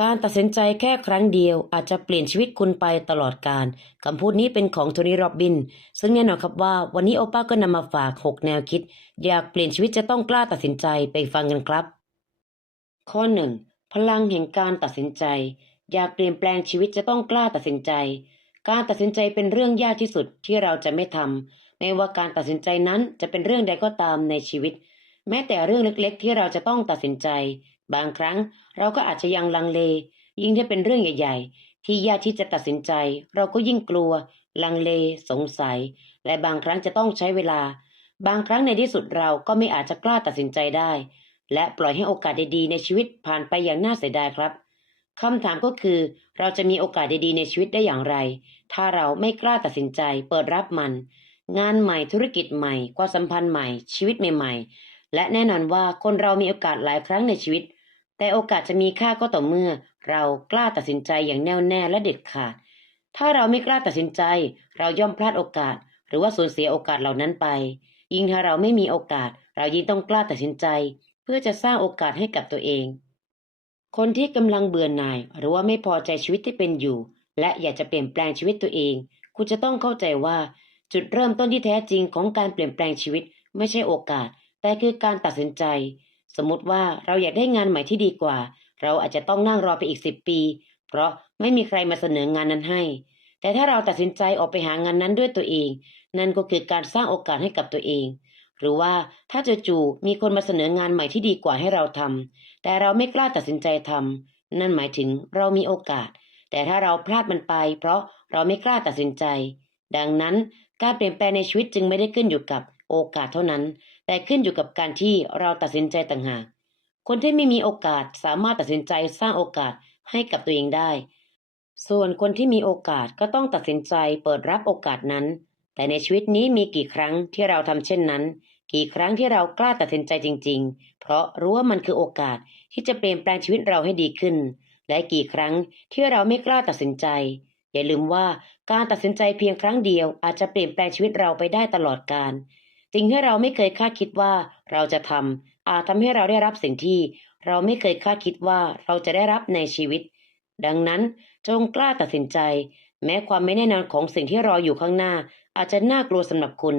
การตัดสินใจแค่ครั้งเดียวอาจจะเปลี่ยนชีวิตคุณไปตลอดกาลคำพูดนี้เป็นของโทนี่โรบบิน ซึ่งแน่นอนครับว่าวันนี้โอป้าก็นำมาฝาก 6 แนวคิด อยากเปลี่ยนชีวิตจะต้องกล้าตัดสินใจไปฟังกันครับ ข้อ 1. พลังแห่งการตัดสินใจ อยากเปลี่ยนแปลงชีวิตจะต้องกล้าตัดสินใจ การตัดสินใจเป็นเรื่องยากที่สุดที่เราจะไม่ทำไม่ว่าการตัดสินใจนั้นจะเป็นเรื่องใดก็ตามในชีวิต แม้แต่เรื่องเล็กๆ ที่เราจะต้องตัดสินใจ บางครั้งเราก็อาจจะยังลังเล ยิ่งถ้าเป็นเรื่องใหญ่ ๆ ที่ยากที่จะตัดสินใจ เราก็ยิ่งกลัว ลังเล สงสัย และบางครั้งจะต้องใช้เวลา บางครั้งในที่สุดเราก็ไม่อาจจะกล้าตัดสินใจได้ และปล่อยให้โอกาสดีๆในชีวิตผ่านไปอย่างน่าเสียดายครับคำถามก็คือ เราจะมีโอกาสดีๆในชีวิตได้อย่างไร ถ้าเราไม่กล้าตัดสินใจ เปิดรับมัน งานใหม่ธุรกิจใหม่ความสัมพันธ์ใหม่ ชีวิตใหม่ ๆ และแน่นอนว่าคนเรามีโอกาสหลายครั้งในชีวิต แต่โอกาสจะมีค่าก็ต่อเมื่อ เรากล้าตัดสินใจอย่างแน่วแน่และเด็ดขาด ถ้าเราไม่กล้าตัดสินใจ เราย่อมพลาดโอกาส หรือว่าสูญเสียโอกาสเหล่านั้นไป ยิ่งถ้าเราไม่มีโอกาส เรายิ่งต้องกล้าตัดสินใจ เพื่อจะสร้างโอกาสให้กับตัวเอง คนที่กำลังเบื่อหน่าย หรือว่าไม่พอใจชีวิตที่เป็นอยู่ และอยากจะเปลี่ยนแปลงชีวิตตัวเอง คุณจะต้องเข้าใจว่า จุดเริ่มต้นที่แท้จริงของการเปลี่ยนแปลงชีวิต ไม่ใช่โอกาส แต่คือการตัดสินใจ สมมติว่าเราอยากได้งานใหม่ที่ดีกว่า เราอาจจะต้องนั่งรอไปอีกสิบปี เพราะไม่มีใครมาเสนองานนั้นให้ แต่ถ้าเราตัดสินใจออกไปหางานนั้นด้วยตัวเอง นั่นก็คือการสร้างโอกาสให้กับตัวเอง หรือว่าถ้าจู่ๆมีคนมาเสนองานใหม่ที่ดีกว่าให้เราทำแต่เราไม่กล้าตัดสินใจทำนั่นหมายถึงเรามีโอกาส แต่ถ้าเราพลาดมันไป เพราะเราไม่กล้าตัดสินใจ ดังนั้นการเปลี่ยนแปลงในชีวิตจึงไม่ได้ขึ้นอยู่กับโอกาสเท่านั้น แต่ขึ้นอยู่กับการที่เราตัดสินใจต่างหากคนที่ไม่มีโอกาสสามารถตัดสินใจสร้างโอกาสให้กับตัวเองได้ ส่วนคนที่มีโอกาสก็ต้องตัดสินใจเปิดรับโอกาสนั้น แต่ในชีวิตนี้มีกี่ครั้งที่เราทำเช่นนั้น กี่ครั้งที่เรากล้าตัดสินใจจริง ๆ เพราะรู้ว่ามันคือโอกาสที่จะเปลี่ยนแปลงชีวิตเราให้ดีขึ้น และกี่ครั้งที่เราไม่กล้าตัดสินใจ อย่าลืมว่าการตัดสินใจเพียงครั้งเดียวอาจจะเปลี่ยนแปลงชีวิตเราไปได้ตลอดกาล สิ่งที่เราไม่เคยคาดคิดว่าเราจะทำอาจทำให้เราได้รับสิ่งที่เราไม่เคยคาดคิดว่าเราจะได้รับในชีวิต ดังนั้นจงกล้าตัดสินใจ แม้ความไม่แน่นอนของสิ่งที่รออยู่ข้างหน้า อาจจะน่ากลัวสำหรับคุณ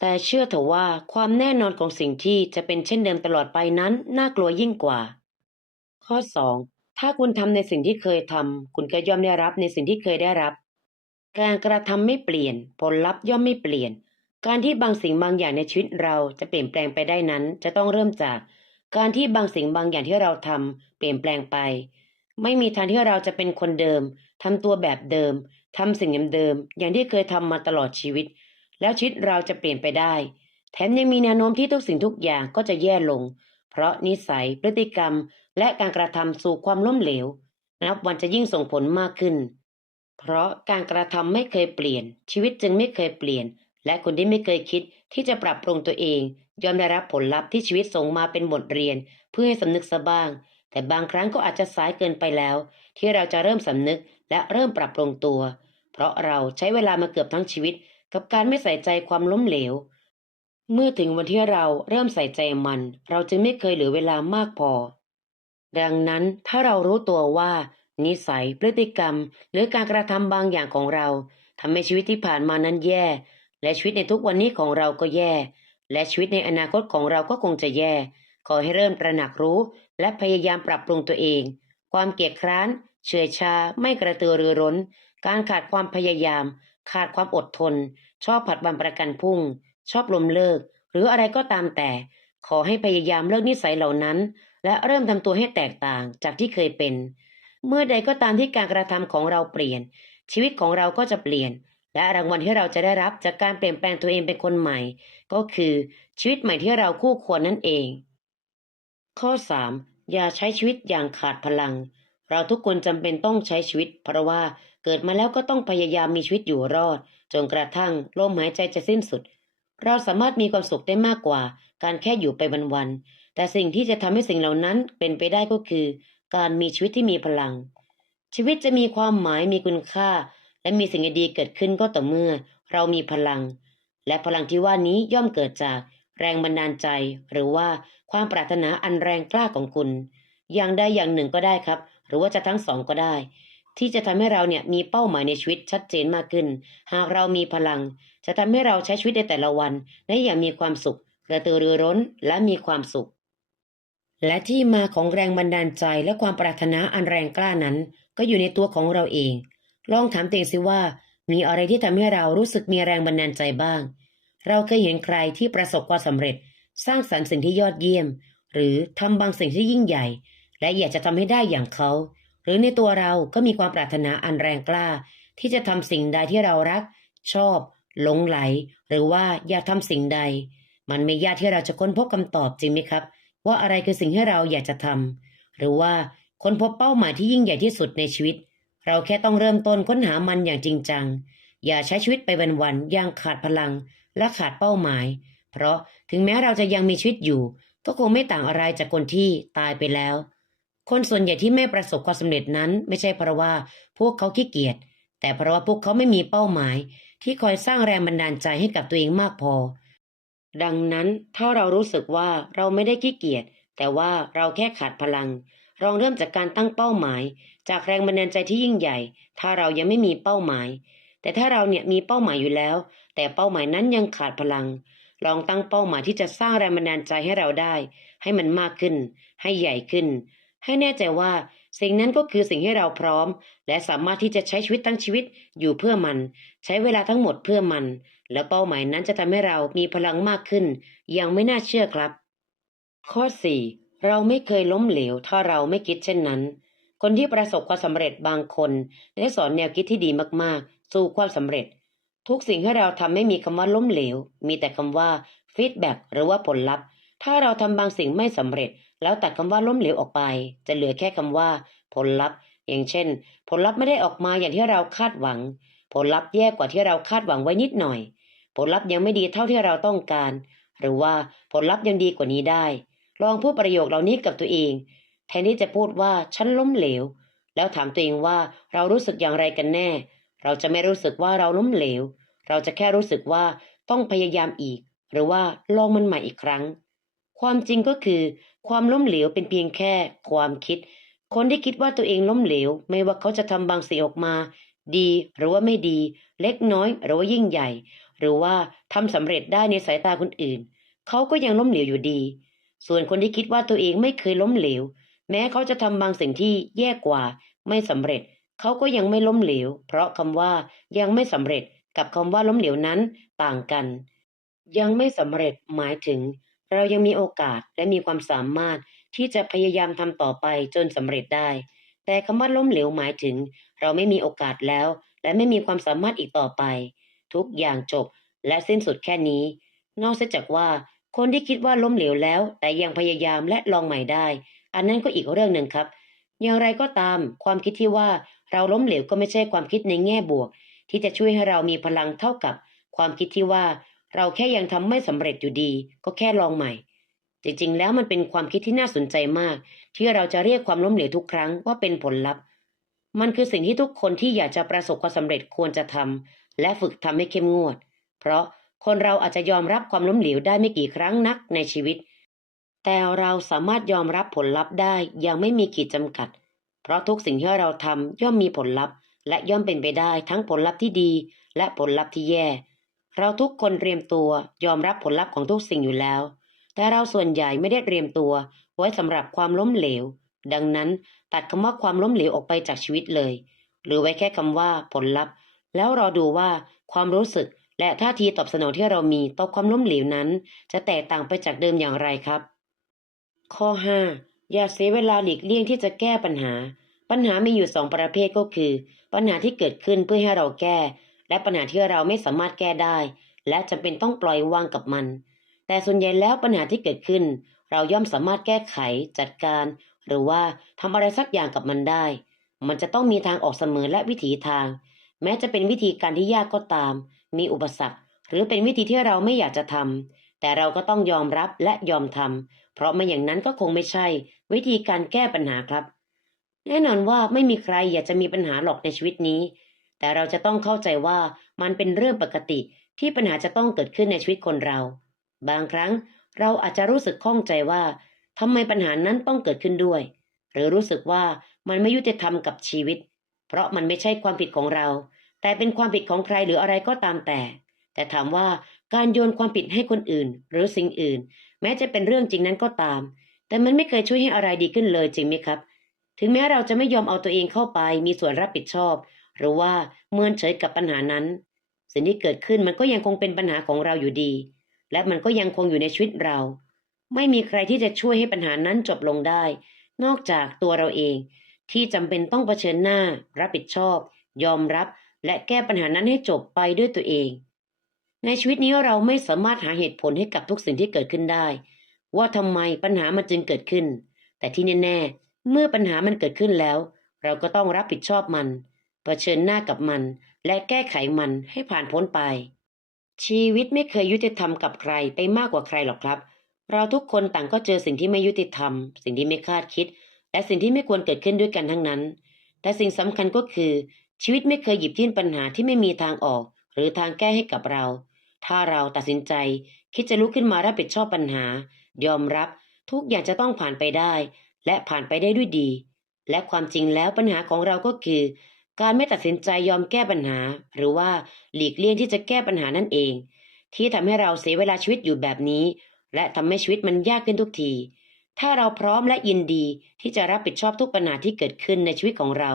แต่เชื่อเถอะว่าความแน่นอนของสิ่งที่จะเป็นเช่นเดิมตลอดไปนั้นน่ากลัวยิ่งกว่า ข้อ 2. ถ้าคุณทำในสิ่งที่เคยทำคุณก็ย่อมได้รับในสิ่งที่เคยได้รับ การกระทำไม่เปลี่ยน ผลลัพธ์ย่อมไม่เปลี่ยน การที่บางสิ่งบางอย่างในชีวิตเราจะเปลี่ยนแปลงไปได้นั้น จะต้องเริ่มจาก การที่บางสิ่งบางอย่างที่เราทำเปลี่ยนแปลงไป ไม่มีทางที่เราจะเป็นคนเดิมทำตัวแบบเดิมทำสิ่งเดิมๆอย่างที่เคยทำมาตลอดชีวิต แล้วชีวิตเราจะเปลี่ยนไปได้ แถมยังมีแนวโน้มที่ทุกสิ่งทุกอย่างก็จะแย่ลง เพราะนิสัยพฤติกรรม และการกระทำสู่ความล้มเหลวนับวันจะยิ่งส่งผลมากขึ้น เพราะการกระทำไม่เคยเปลี่ยน ชีวิตจึงไม่เคยเปลี่ยน และคนที่ไม่เคยคิดที่จะปรับปรุงตัวเองยอมได้รับผลลัพธ์ที่ชีวิตส่งมาเป็นบทเรียน เพื่อให้สำนึกซะบ้าง แต่บางครั้งก็อาจจะสายเกินไปแล้ว ที่เราจะเริ่มสำนึกและเริ่มปรับปรุงตัว เพราะเราใช้เวลามาเกือบทั้งชีวิต กับการไม่ใส่ใจความล้มเหลว เมื่อถึงวันที่เราเริ่มใส่ใจมัน เราจึงไม่เคยเหลือเวลามากพอ ดังนั้นถ้าเรารู้ตัวว่า นิสัยพฤติกรรม หรือการกระทำบางอย่างของเราทำให้ชีวิตที่ผ่านมานั้นแย่ และชีวิตในทุกวันนี้ของเราก็แย่ และชีวิตในอนาคตของเราก็คงจะแย่ ขอให้เริ่มตระหนักรู้ และพยายามปรับปรุงตัวเอง ความเกียจคร้าน เฉื่อยชา ไม่กระตือรือร้น การขาดความพยายาม ขาดความอดทน ชอบผัดวันประกันพุ่ง ชอบลมเลิก หรืออะไรก็ตามแต่ ขอให้พยายามเลิกนิสัยเหล่านั้น และเริ่มทำตัวให้แตกต่างจากที่เคยเป็น เมื่อใดก็ตามที่การกระทำของเราเปลี่ยน ชีวิตของเราก็จะเปลี่ยน และรางวัลที่เราจะได้รับจากการเปลี่ยนแปลงตัวเองเป็นคนใหม่ ก็คือชีวิตใหม่ที่เราคู่ควรนั่นเอง ข้อ 3. อย่าใช้ชีวิตอย่างขาดพลัง เราทุกคนจำเป็นต้องใช้ชีวิต เพราะว่าเกิดมาแล้วก็ต้องพยายามมีชีวิตอยู่รอด จนกระทั่งลมหายใจจะสิ้นสุด เราสามารถมีความสุขได้มากกว่า การแค่อยู่ไปวันๆแต่สิ่งที่จะทำให้สิ่งเหล่านั้นเป็นไปได้ก็คือ การมีชีวิตที่มีพลัง ชีวิตจะมีความหมายมีคุณค่า และมีสิ่งดีเกิดขึ้นก็ต่อเมื่อ เรามีพลัง และพลังที่ว่านี้ย่อมเกิดจากแรงบันดาลใจ หรือว่าความปรารถนาอันแรงกล้าของคุณ อย่างใดอย่างหนึ่งก็ได้ครับ หรือว่าจะทั้งสองก็ได้ ที่จะทำให้เราเนี่ยมีเป้าหมายในชีวิตชัดเจนมากขึ้น หากเรามีพลัง จะทำให้เราใช้ชีวิตในแต่ละวันได้อย่างมีความสุขกระตือรือร้นและมีความสุข และที่มาของแรงบันดาลใจและความปรารถนาอันแรงกล้านั้น ก็อยู่ในตัวของเราเอง ลองถามตัวเองสิว่า มีอะไรที่ทำให้เรารู้สึกมีแรงบันดาลใจบ้าง เราเคยเห็นใครที่ประสบความสำเร็จ สร้างสรรค์สิ่งที่ยอดเยี่ยม หรือทำบางสิ่งที่ยิ่งใหญ่ และอยากจะทำให้ได้อย่างเขา หรือในตัวเราก็มีความปรารถนาอันแรงกล้า ที่จะทำสิ่งใดที่เรารัก ชอบหลงไหล หรือว่าอยากทำสิ่งใด มันไม่ยากที่เราจะค้นพบคำตอบจริงไหมครับ ว่าอะไรคือสิ่งที่เราอยากจะทำหรือว่าค้นพบเป้าหมายที่ยิ่งใหญ่ที่สุดในชีวิต เราแค่ต้องเริ่มต้นค้นหามันอย่างจริงจัง อย่าใช้ชีวิตไปวันๆอย่างขาดพลังและขาดเป้าหมาย เพราะถึงแม้เราจะยังมีชีวิตอยู่ ก็คงไม่ต่างอะไรจากคนที่ตายไปแล้ว คนส่วนใหญ่ที่ไม่ประสบความสำเร็จนั้นไม่ใช่เพราะว่าพวกเขาขี้เกียจแต่เพราะว่าพวกเขาไม่มีเป้าหมาย ที่คอยสร้างแรงบันดาลใจให้กับตัวเองมากพอ ดังนั้นถ้าเรารู้สึกว่าเราไม่ได้ขี้เกียจแต่ว่าเราแค่ขาดพลังลองเริ่มจากการตั้งเป้าหมายจากแรงบันดาลใจที่ยิ่งใหญ่ ถ้าเรายังไม่มีเป้าหมาย แต่ถ้าเราเนี่ยมีเป้าหมายอยู่แล้ว แต่เป้าหมายนั้นยังขาดพลัง ลองตั้งเป้าหมายที่จะสร้างแรงบันดาลใจให้เราได้ ให้มันมากขึ้น ให้ใหญ่ขึ้น ให้แน่ใจว่าสิ่งนั้นก็คือสิ่งให้เราพร้อม และสามารถที่จะใช้ชีวิตทั้งชีวิตอยู่เพื่อมัน ใช้เวลาทั้งหมดเพื่อมัน และเป้าหมายนั้นจะทำให้เรามีพลังมากขึ้นอย่างไม่น่าเชื่อครับ ข้อ 4 เราไม่เคยล้มเหลว ถ้าเราไม่คิดเช่นนั้น คนที่ประสบความสำเร็จบางคนได้สอนแนวคิดที่ดีมากๆ สู่ความสำเร็จ ทุกสิ่งที่เราทำไม่มีคำว่าล้มเหลว มีแต่คำว่าฟีดแบ็กหรือว่าผลลัพธ์ ถ้าเราทำบางสิ่งไม่สำเร็จ แล้วตัดคำว่าล้มเหลวออกไป จะเหลือแค่คำว่า ผลลัพธ์ อย่างเช่น ผลลัพธ์ไม่ได้ออกมาอย่างที่เราคาดหวัง ผลลัพธ์แย่กว่าที่เราคาดหวังไว้นิดหน่อย ผลลัพธ์ยังไม่ดีเท่าที่เราต้องการ หรือว่าผลลัพธ์ยังดีกว่านี้ได้ ลองพูดประโยคเหล่านี้กับตัวเอง แทนที่จะพูดว่าฉันล้มเหลว แล้วถามตัวเองว่าเรารู้สึกอย่างไรกันแน่ เราจะไม่รู้สึกว่าเราล้มเหลว เราจะแค่รู้สึกว่าต้องพยายามอีก หรือว่าลองมันใหม่อีกครั้ง ความจริงก็คือ ความล้มเหลวเป็นเพียงแค่ความคิด คนที่คิดว่าตัวเองล้มเหลว ไม่ว่าเขาจะทำบางสิ่งออกมา ดีหรือว่าไม่ดี เล็กน้อย หรือว่ายิ่งใหญ่ หรือว่าทำสำเร็จได้ในสายตาคนอื่น เขาก็ยังล้มเหลวอยู่ดี ส่วนคนที่คิดว่าตัวเองไม่เคยล้มเหลว แม้เขาจะทำบางสิ่งที่แย่กว่า ไม่สำเร็จ เขาก็ยังไม่ล้มเหลว เพราะคำว่ายังไม่สำเร็จกับคำว่าล้มเหลวนั้นต่างกัน ยังไม่สำเร็จหมายถึง เรายังมีโอกาสและมีความสามารถที่จะพยายามทำต่อไปจนสำเร็จได้ แต่คำว่าล้มเหลวหมายถึง เราไม่มีโอกาสแล้ว และไม่มีความสามารถอีกต่อไป ทุกอย่างจบและสิ้นสุดแค่นี้ นอกจากว่าคนที่คิดว่าล้มเหลวแล้ว แต่ยังพยายามและลองใหม่ได้ อันนั้นก็อีกเรื่องหนึ่งครับ อย่างไรก็ตาม ความคิดที่ว่าเราล้มเหลวก็ไม่ใช่ความคิดในแง่บวก ที่จะช่วยให้เรามีพลังเท่ากับ ความคิดที่ว่า เราแค่ยังทำไม่สำเร็จอยู่ดี ก็แค่ลองใหม่ จริงๆ แล้วมันเป็นความคิดที่น่าสนใจมาก ที่เราจะเรียกความล้มเหลวทุกครั้งว่าเป็นผลลัพธ์ มันคือสิ่งที่ทุกคนที่อยากจะประสบความสำเร็จควรจะทำและฝึกทำให้เข้มงวด เพราะคนเราอาจจะยอมรับความล้มเหลวได้ไม่กี่ครั้งนักในชีวิต แต่เราสามารถยอมรับผลลัพธ์ได้ย่างไม่มีขีดจำกัด เพราะทุกสิ่งที่เราทำย่อมมีผลลัพธ์ และย่อมเป็นไปได้ทั้งผลลัพธ์ที่ดี และผลลัพธ์ที่แย่ เราทุกคนเตรียมตัวยอมรับผลลัพธ์ของทุกสิ่งอยู่แล้ว แต่เราส่วนใหญ่ไม่ได้เตรียมตัวไว้สำหรับความล้มเหลว ดังนั้นตัดคำว่าความล้มเหลวออกไปจากชีวิตเลย หรือไว้แค่คำว่าผลลัพธ์ แล้วรอดูว่าความรู้สึกและท่าทีตอบสนองที่เรามีต่อความล้มเหลวนั้น จะแตกต่างไปจากเดิมอย่างไรครับ ข้อ 5 อย่าเสียเวลาหลีกเลี่ยงที่จะแก้ปัญหา ปัญหามีอยู่สองประเภทก็คือ ปัญหาที่เกิดขึ้นเพื่อให้เราแก้ และปัญหาที่เราไม่สามารถแก้ได้ และจำเป็นต้องปล่อยวางกับมัน แต่ส่วนใหญ่แล้วปัญหาที่เกิดขึ้น เราย่อมสามารถแก้ไขจัดการ หรือว่าทำอะไรสักอย่างกับมันได้ มันจะต้องมีทางออกเสมอและวิถีทาง แม้จะเป็นวิธีการที่ยากก็ตาม มีอุปสรรค หรือเป็นวิธีที่เราไม่อยากจะทำ แต่เราก็ต้องยอมรับและยอมทำเพราะไม่อย่างนั้นก็คงไม่ใช่ วิธีการแก้ปัญหาครับ แน่นอนว่าไม่มีใครอยากจะมีปัญหาหรอกในชีวิตนี้ แต่เราจะต้องเข้าใจว่ามันเป็นเรื่องปกติที่ปัญหาจะต้องเกิดขึ้นในชีวิตคนเรา บางครั้งเราอาจจะรู้สึกข้องใจว่าทำไมปัญหานั้นต้องเกิดขึ้นด้วย หรือรู้สึกว่ามันไม่ยุติธรรมกับชีวิต เพราะมันไม่ใช่ความผิดของเรา แต่เป็นความผิดของใครหรืออะไรก็ตามแต่ แต่ถามว่า การโยนความผิดให้คนอื่น หรือสิ่งอื่น แม้จะเป็นเรื่องจริงนั้นก็ตาม แต่มันไม่เคยช่วยให้อะไรดีขึ้นเลยจริงไหมครับ ถึงแม้เราจะไม่ยอมเอาตัวเองเข้าไปมีส่วนรับผิดชอบ หรือว่าเมินเฉยกับปัญหานั้น สิ่งที่เกิดขึ้นมันก็ยังคงเป็นปัญหาของเราอยู่ดี และมันก็ยังคงอยู่ในชีวิตเรา ไม่มีใครที่จะช่วยให้ปัญหานั้นจบลงได้ นอกจากตัวเราเอง ที่จำเป็นต้องเผชิญหน้า รับผิดชอบ ยอมรับ และแก้ปัญหานั้นให้จบไปด้วยตัวเอง ในชีวิตนี้เราไม่สามารถหาเหตุผลให้กับทุกสิ่งที่เกิดขึ้นได้ ว่าทำไมปัญหามันจึงเกิดขึ้น แต่ที่แน่ๆ เมื่อปัญหามันเกิดขึ้นแล้ว เราก็ต้องรับผิดชอบมันเผชิญหน้ากับมัน และแก้ไขมันให้ผ่านพ้นไป ชีวิตไม่เคยยุติธรรมกับใครไปมากกว่าใครหรอกครับ เราทุกคนต่างก็เจอสิ่งที่ไม่ยุติธรรม สิ่งที่ไม่คาดคิด และสิ่งที่ไม่ควรเกิดขึ้นด้วยกันทั้งนั้น แต่สิ่งสำคัญก็คือ ชีวิตไม่เคยหยิบยื่นปัญหาที่ไม่มีทางออก หรือทางแก้ให้กับเรา ถ้าเราตัดสินใจ คิดจะลุกขึ้นมารับผิดชอบปัญหา ยอมรับทุกอย่างจะต้องผ่านไปได้ และผ่านไปได้ด้วยดี และความจริงแล้วปัญหาของเราก็คือ การไม่ตัดสินใจยอมแก้ปัญหา หรือว่าหลีกเลี่ยงที่จะแก้ปัญหานั่นเอง ที่ทำให้เราเสียเวลาชีวิตอยู่แบบนี้ และทำให้ชีวิตมันยากขึ้นทุกที ถ้าเราพร้อมและยินดีที่จะรับผิดชอบทุกปัญหาที่เกิดขึ้นในชีวิตของเรา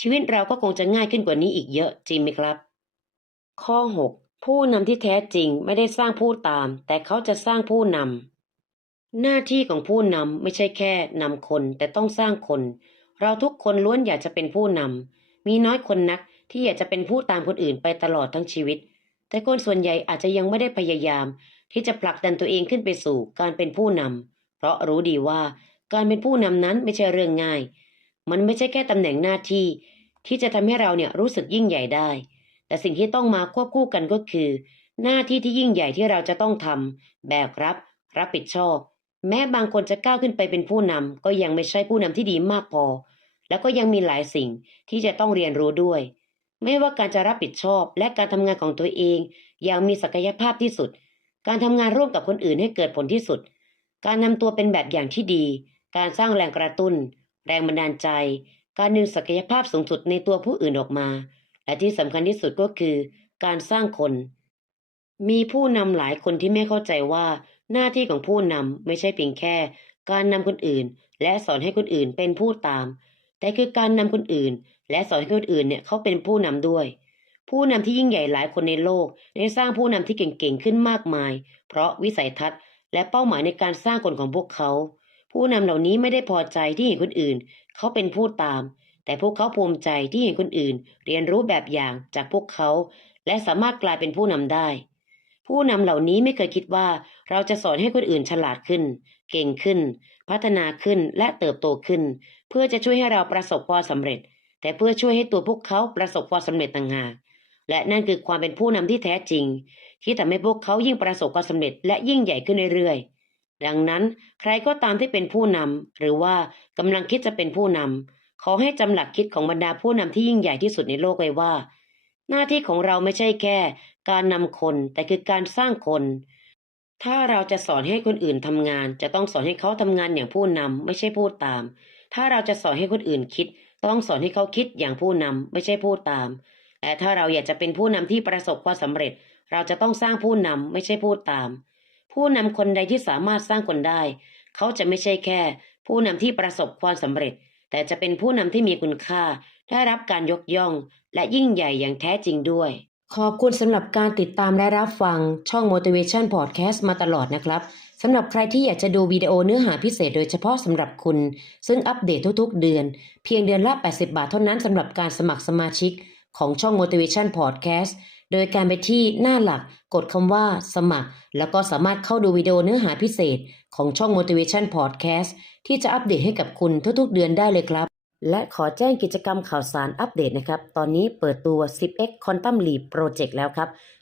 ชีวิตเราก็คงจะง่ายขึ้นกว่านี้อีกเยอะจริงไหมครับ ข้อ 6 ผู้นำที่แท้จริงไม่ได้สร้างผู้ตาม แต่เขาจะสร้างผู้นำหน้าที่ของผู้นำไม่ใช่แค่นำคนแต่ต้องสร้างคน เราทุกคนล้วนอยากจะเป็นผู้นำมีน้อยคนนักที่อยากจะเป็นผู้ตามคนอื่นไปตลอดทั้งชีวิต แต่คนส่วนใหญ่อาจจะยังไม่ได้พยายาม ที่จะผลักดันตัวเองขึ้นไปสู่การเป็นผู้นำเพราะรู้ดีว่าการเป็นผู้นำนั้นไม่ใช่เรื่องง่าย มันไม่ใช่แค่ตำแหน่งหน้าที่ ที่จะทำให้เราเนี่ยรู้สึกยิ่งใหญ่ได้ แต่สิ่งที่ต้องมาควบคู่กันก็คือ หน้าที่ที่ยิ่งใหญ่ที่เราจะต้องทำแบกรับ รับผิดชอบ แม้บางคนจะก้าวขึ้นไปเป็นผู้นำก็ยังไม่ใช่ผู้นำที่ดีมากพอ แล้วก็ยังมีหลายสิ่งที่จะต้องเรียนรู้ด้วย ไม่ว่าการจะรับผิดชอบและการทำงานของตัวเองอย่างมีศักยภาพที่สุด การทำงานร่วมกับคนอื่นให้เกิดผลที่สุด การนำตัวเป็นแบบอย่างที่ดี การสร้างแรงกระตุ้น แรงบันดาลใจ การดึงศักยภาพสูงสุดในตัวผู้อื่นออกมา และที่สำคัญที่สุดก็คือ การสร้างคน มีผู้นำหลายคนที่ไม่เข้าใจว่า หน้าที่ของผู้นำไม่ใช่เพียงแค่ การนำคนอื่น และสอนให้คนอื่นเป็นผู้ตาม แต่คือการนำคนอื่น และสอนให้คนอื่นเนี่ยเขาเป็นผู้นำด้วย ผู้นำที่ยิ่งใหญ่หลายคนในโลกได้สร้างผู้นำที่เก่งๆขึ้นมากมาย เพราะวิสัยทัศน์และเป้าหมายในการสร้างคนของพวกเขา ผู้นำเหล่านี้ไม่ได้พอใจที่เห็นคนอื่น เขาเป็นผู้ตาม แต่พวกเขาภูมิใจที่เห็นคนอื่น เรียนรู้แบบอย่างจากพวกเขา และสามารถกลายเป็นผู้นำได้ ผู้นำเหล่านี้ไม่เคยคิดว่าเราจะสอนให้คนอื่นฉลาดขึ้น เก่งขึ้น พัฒนาขึ้นและเติบโตขึ้น เพื่อจะช่วยให้เราประสบความสำเร็จ แต่เพื่อช่วยให้ตัวพวกเขาประสบความสำเร็จต่างหากและนั่นคือความเป็นผู้นำที่แท้จริง ที่ทำให้พวกเขายิ่งประสบความสำเร็จและยิ่งใหญ่ขึ้นเรื่อยๆดังนั้นใครก็ตามที่เป็นผู้นำหรือว่ากำลังคิดจะเป็นผู้นำ ขอให้จำหลักคิดของบรรดาผู้นำที่ยิ่งใหญ่ที่สุดในโลกไว้ว่า หน้าที่ของเราไม่ใช่แค่การนำคน แต่คือการสร้างคน ถ้าเราจะสอนให้คนอื่นทำงาน จะต้องสอนให้เขาทำงานอย่างผู้นำไม่ใช่ผู้ตาม ถ้าเราจะสอนให้คนอื่นคิด ต้องสอนให้เขาคิดอย่างผู้นำไม่ใช่ผู้ตาม และถ้าเราอยากจะเป็นผู้นำที่ประสบความสำเร็จ เราจะต้องสร้างผู้นำไม่ใช่ผู้ตาม ผู้นำคนใดที่สามารถสร้างคนได้ เขาจะไม่ใช่แค่ ผู้นำที่ประสบความสำเร็จ แต่จะเป็นผู้นำที่มีคุณค่า ได้รับการยกย่อง และยิ่งใหญ่อย่างแท้จริงด้วย ขอบคุณสำหรับการติดตามและรับฟังช่อง Motivation Podcast มาตลอดนะครับสำหรับใครที่อยากจะดูวิดีโอเนื้อหาพิเศษโดยเฉพาะสำหรับคุณ ซึ่งอัปเดตทุกๆ เดือน เพียงเดือนละ 80 บาทเท่านั้นสำหรับการสมัครสมาชิกของช่อง Motivation Podcast โดยการไปที่หน้าหลักกดคำว่าสมัคร แล้วก็สามารถเข้าดูวิดีโอเนื้อหาพิเศษของช่อง Motivation Podcast ที่จะอัปเดตให้กับคุณทุกๆเดือนได้เลยครับ และขอแจ้งกิจกรรมข่าวสารอัปเดตนะครับ ตอนนี้เปิดตัว 10x Quantum Leap Project แล้วครับ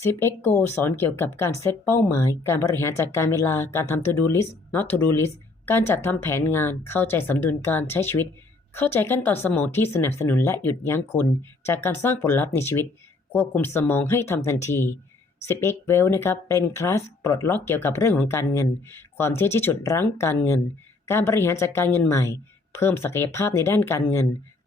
10x Go สอนเกี่ยวกับการเซตเป้าหมาย การบริหารจัดการเวลา การทำ to do list not to do list การจัดทำแผนงาน เข้าใจสมดุลการใช้ชีวิต เข้าใจขั้นตอนสมองที่สนับสนุนและหยุดยั้งคุณ จากการสร้างผลลัพธ์ในชีวิต ควบคุมสมองให้ทำทันที 10x Well นะครับ เป็นคลาสปลดล็อกเกี่ยวกับเรื่องของการเงิน ความเชื่อที่ฉุดรั้งการเงิน การบริหารจัดการเงินใหม่ เพิ่มศักยภาพในด้านการเงิน